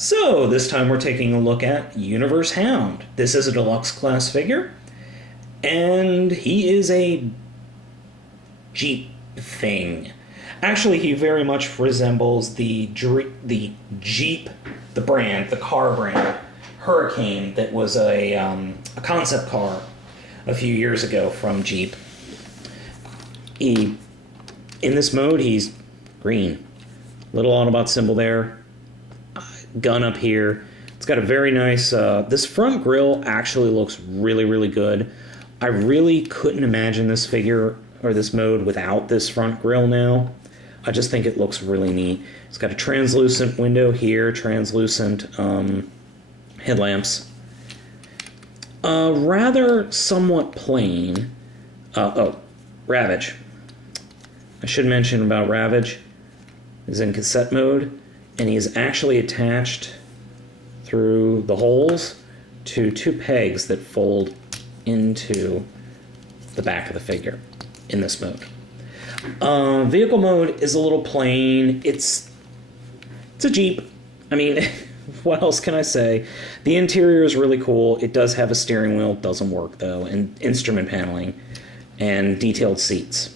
So this time we're taking a look at Universe Hound. This is a deluxe class figure, and he is a Jeep thing. Actually, he very much resembles the Jeep, the brand, the car brand, Hurricane, that was a concept car a few years ago from Jeep. In this mode, he's green. Little Autobot symbol there. Gun up here. It's got a very nice... this front grille actually looks really, really good. I really couldn't imagine this figure or this mode without this front grille now. I just think it looks really neat. It's got a translucent window here, translucent headlamps. Rather somewhat plain. Ravage. I should mention about Ravage. Is in cassette mode, and he is actually attached through the holes to two pegs that fold into the back of the figure in this mode. Vehicle mode is a little plain. It's a Jeep. I mean, what else can I say? The interior is really cool. It does have a steering wheel. It doesn't work, though, and instrument paneling and detailed seats.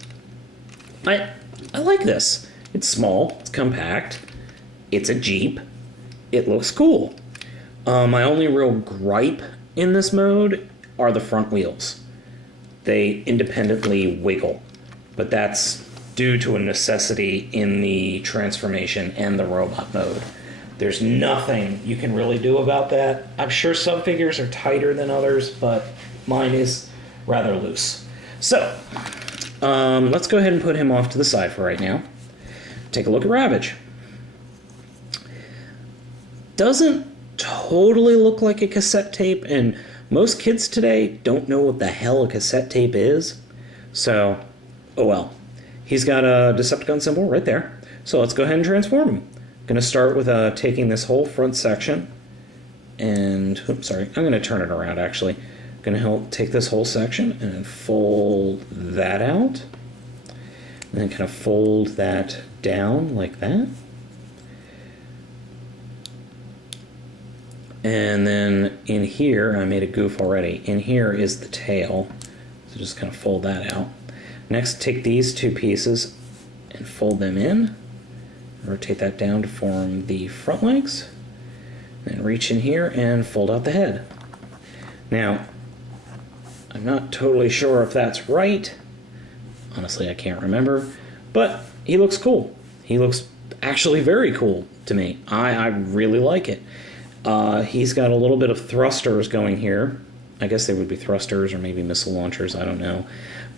I like this. It's small, it's compact, it's a Jeep, it looks cool. My only real gripe in this mode are the front wheels. They independently wiggle, but that's due to a necessity in the transformation and the robot mode. There's nothing you can really do about that. I'm sure some figures are tighter than others, but mine is rather loose. So, let's go ahead and put him off to the side for right now. Take a look at Ravage. Doesn't totally look like a cassette tape, and most kids today don't know what the hell a cassette tape is. So, oh well. He's got a Decepticon symbol right there. So let's go ahead and transform him. I'm going to start with taking this whole front section, and, oops, sorry, I'm going to turn it around actually. I'm going to take this whole section and fold that out. And then kind of fold that down like that. And then in here, I made a goof already. In here is the tail. So just kind of fold that out. Next, take these two pieces and fold them in. Rotate that down to form the front legs. Then reach in here and fold out the head. Now, I'm not totally sure if that's right. Honestly, I can't remember, but he looks cool. He looks actually very cool to me. I really like it. He's got a little bit of thrusters going here. I guess they would be thrusters or maybe missile launchers, I don't know.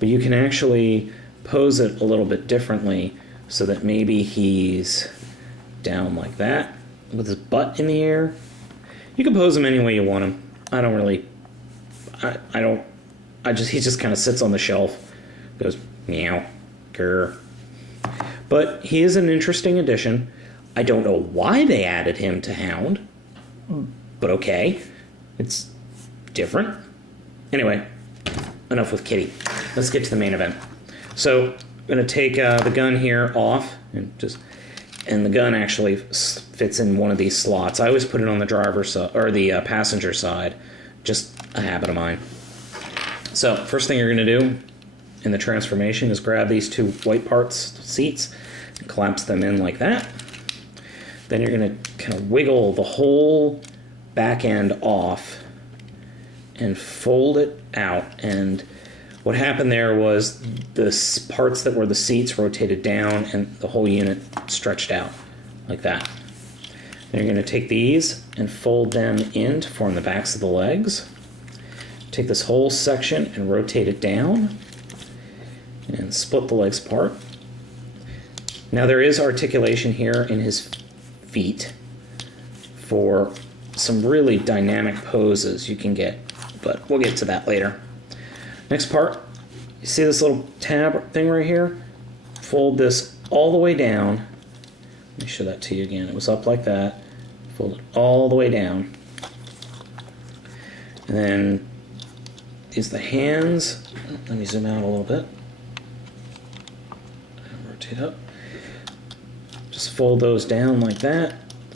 But you can actually pose it a little bit differently so that maybe he's down like that with his butt in the air. You can pose him any way you want him. I don't really... he just kind of sits on the shelf, goes meow, grr. But he is an interesting addition. I don't know why they added him to Hound, but okay, it's different. Anyway, enough with Kitty. Let's get to the main event. So I'm going to take the gun here off, and the gun actually fits in one of these slots. I always put it on the driver's side or the passenger side, just a habit of mine. So first thing you're going to do in the transformation is grab these two white seats and collapse them in like that. Then you're going to kind of wiggle the whole back end off and fold it out. And what happened there was the parts that were the seats rotated down and the whole unit stretched out like that. Then you're going to take these and fold them in to form the backs of the legs. Take this whole section and rotate it down and split the legs apart. Now there is articulation here in his feet for some really dynamic poses you can get, but we'll get to that later. Next part, you see this little tab thing right here? Fold this all the way down. Let me show that to you again. It was up like that. Fold it all the way down. And then is the hands. Let me zoom out a little bit. Rotate up. Just fold those down like that.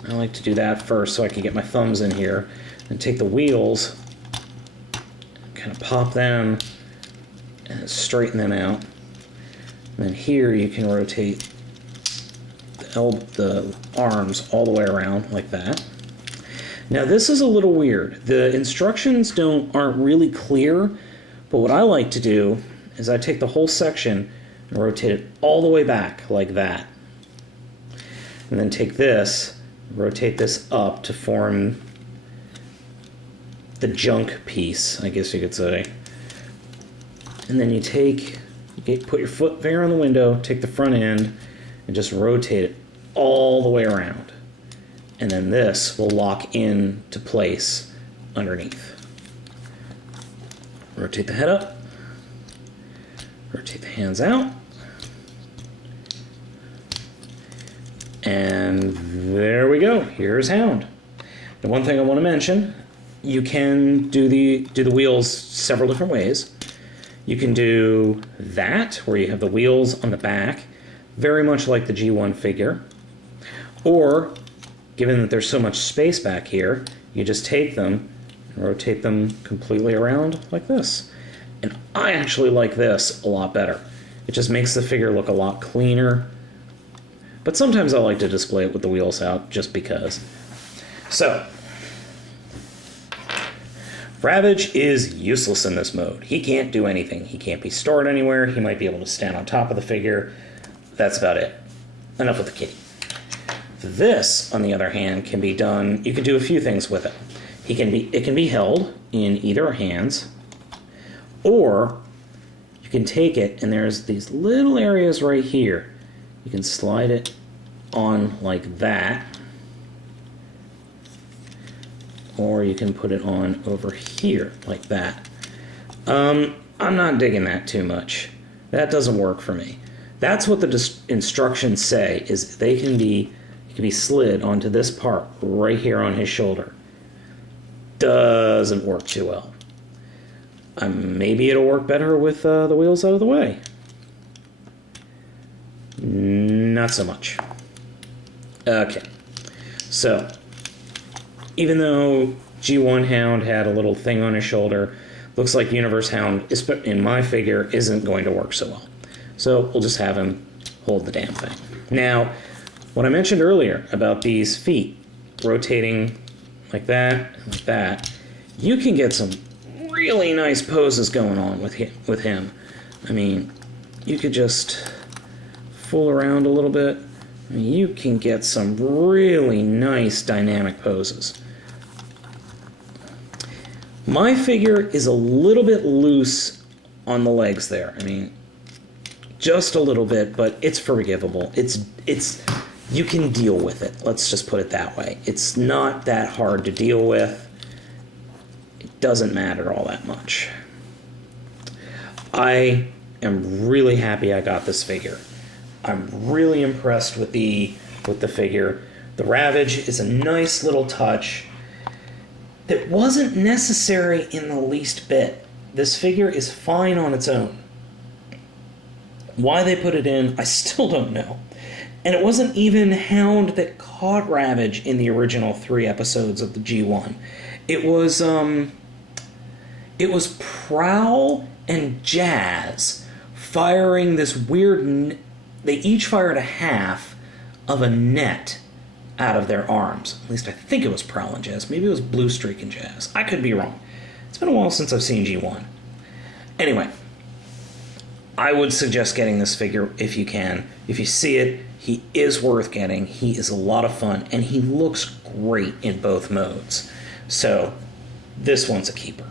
I like to do that first so I can get my thumbs in here and take the wheels, kind of pop them and straighten them out. And then here you can rotate the arms all the way around like that. Now this is a little weird. The instructions aren't really clear, but what I like to do is I take the whole section and rotate it all the way back like that. And then take this, rotate this up to form the junk piece, I guess you could say. And then you put your foot there on the window, take the front end, and just rotate it all the way around. And then this will lock into place underneath. Rotate the head up, rotate the hands out, and there we go. Here's Hound. The one thing I want to mention, you can do the wheels several different ways. You can do that, where you have the wheels on the back, very much like the G1 figure. Or, given that there's so much space back here, you just take them and rotate them completely around like this. And I actually like this a lot better. It just makes the figure look a lot cleaner. But sometimes I like to display it with the wheels out, just because. So, Ravage is useless in this mode. He can't do anything. He can't be stored anywhere. He might be able to stand on top of the figure. That's about it. Enough with the kitty. This, on the other hand, can be done. You can do a few things with it. It can be held in either hands, or you can take it, and there's these little areas right here. You can slide it on like that, or you can put it on over here like that. I'm not digging that too much. That doesn't work for me. That's what the instructions say, is it can be slid onto this part right here on his shoulder. Doesn't work too well. Maybe it'll work better with the wheels out of the way. Not so much. Okay, so even though G1 Hound had a little thing on his shoulder, looks like Universe Hound, in my figure, isn't going to work so well. So we'll just have him hold the damn thing. Now, what I mentioned earlier about these feet rotating like that, you can get some really nice poses going on with him. I mean, you could just fool around a little bit. I mean, you can get some really nice dynamic poses. My figure is a little bit loose on the legs there. I mean, just a little bit, but it's forgivable. You can deal with it. Let's just put it that way. It's not that hard to deal with. It doesn't matter all that much. I am really happy I got this figure. I'm really impressed with the figure. The Ravage is a nice little touch that wasn't necessary in the least bit. This figure is fine on its own. Why they put it in, I still don't know. And it wasn't even Hound that caught Ravage in the original 3 episodes of the G1. It was Prowl and Jazz firing this weird... They each fired a half of a net out of their arms. At least I think it was Prowl and Jazz. Maybe it was Blue Streak and Jazz. I could be wrong. It's been a while since I've seen G1. Anyway, I would suggest getting this figure if you can. If you see it, he is worth getting. He is a lot of fun, and he looks great in both modes. So, this one's a keeper.